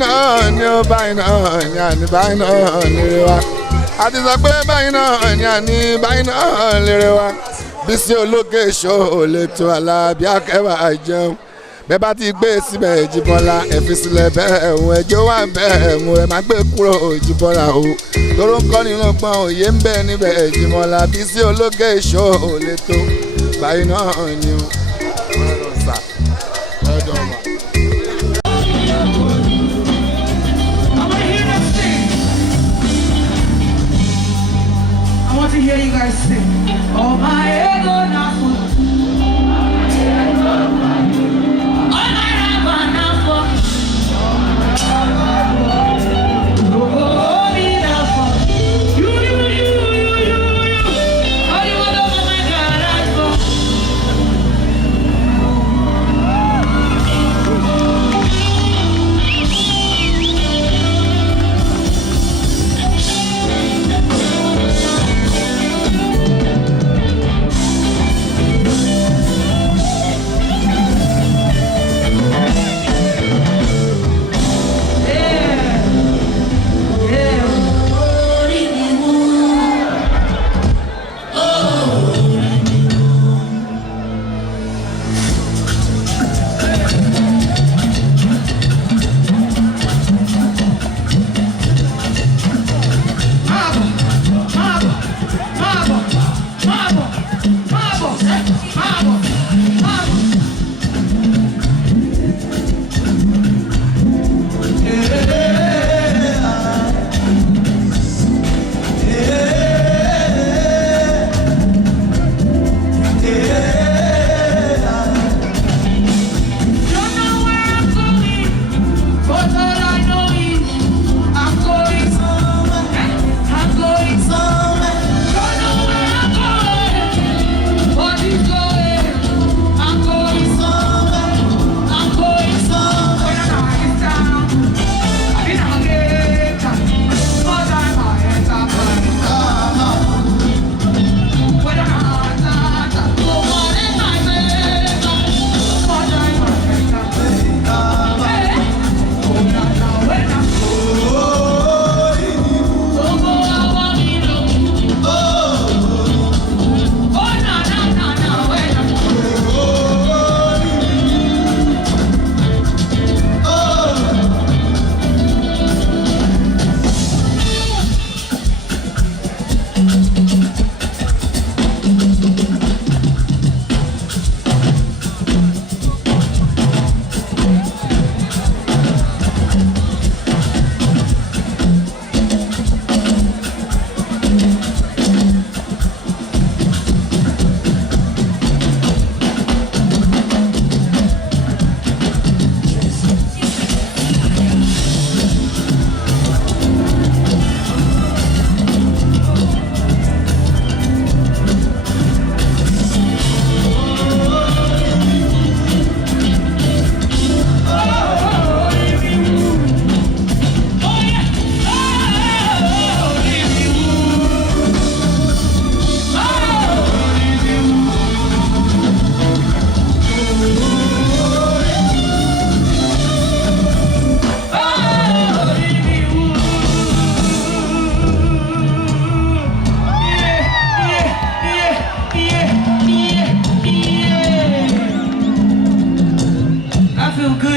náà ni ó báyìí náà ni àní báyìí náà lérè wa àti sọ pé báyìí náà ni àní báyìí náà lérè wa Bísí Olókè Show lè tó Alábí Akẹ́wà jẹun bẹ́ẹ̀ bá ti gbé síbẹ̀ Jíbọ́lá ẹ fi sílẹ̀ bẹ́ẹ̀ ẹ̀hún ẹjọ́ wà bẹ́ẹ̀ ẹ̀hún ẹ má gbé kúrò Jíbọ́lá o tóró ń kọ́ nínú gbọ́n òye ń bẹ níbẹ̀ Jíbọ́lá Bísí Olókè Show lè tó báyìí náà ni o. I want to hear you guys sing. Oh my ego now.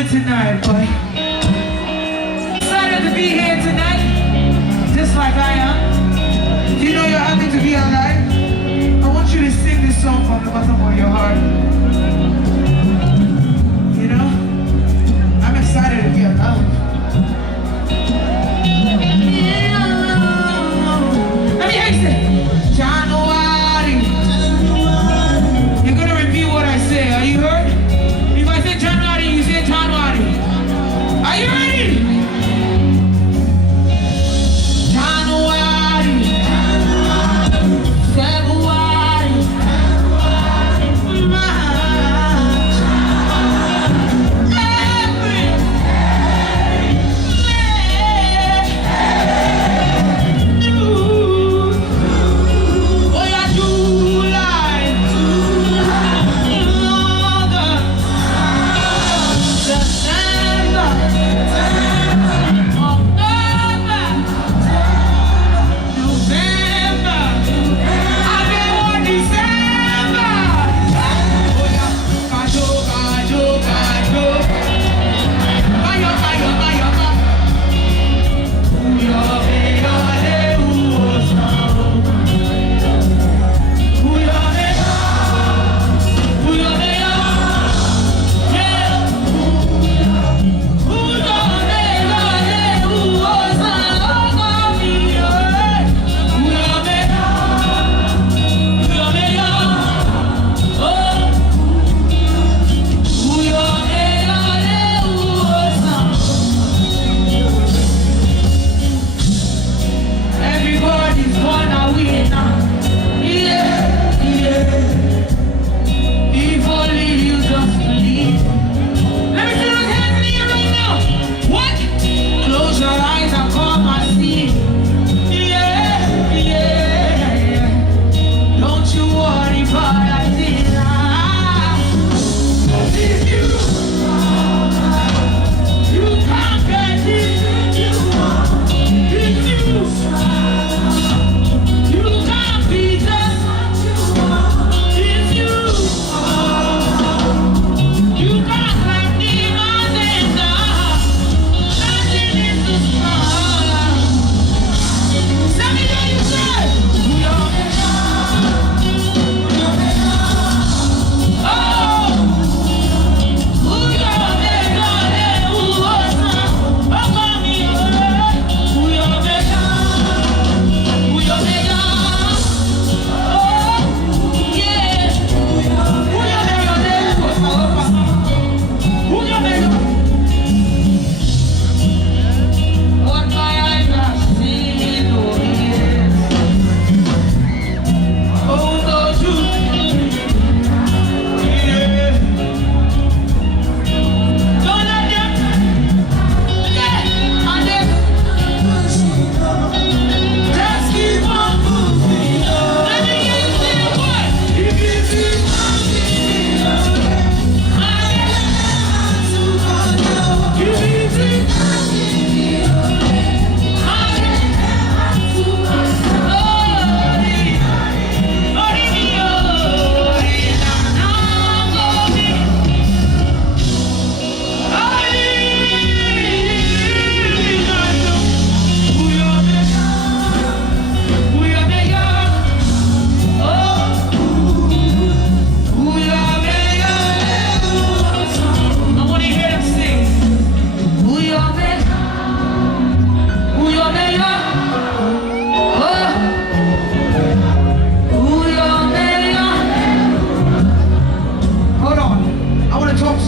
Tonight, boy. Excited to be here tonight, just like I am. Do you know you're happy to be alive? I want you to sing this song from the bottom of your heart. You know, I'm excited to be alive. Let me hear you say, January. You're gonna repeat what I say. Are you heard? If I say January, you say January. Are you ready? January, February, March.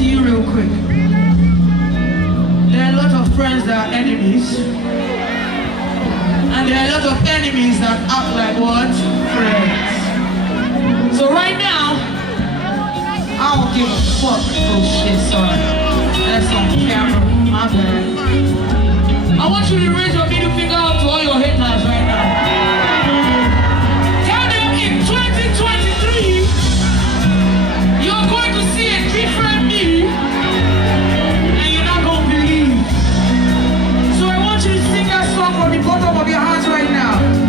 you real quick. There are a lot of friends that are enemies. And there are a lot of enemies that act like what? Friends. So right now, I don't give a fuck. Oh shit, sorry. That's on camera. My bad. I want you to raise your middle finger up to all your haters right now. Tell them in 2023, you're going to see a different me, and you're not going to believe. So I want you to sing that song from the bottom of your heart right now.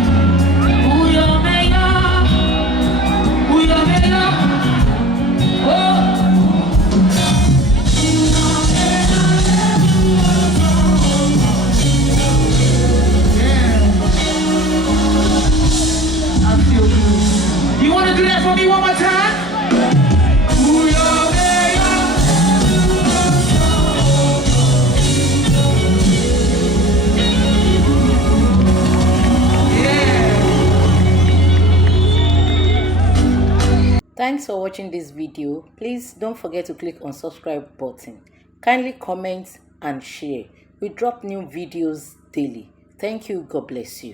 You want to do that for me one more time? Thanks for watching this video. Please don't forget to click on subscribe button. Kindly comment and share. We drop new videos daily. Thank you. God bless you.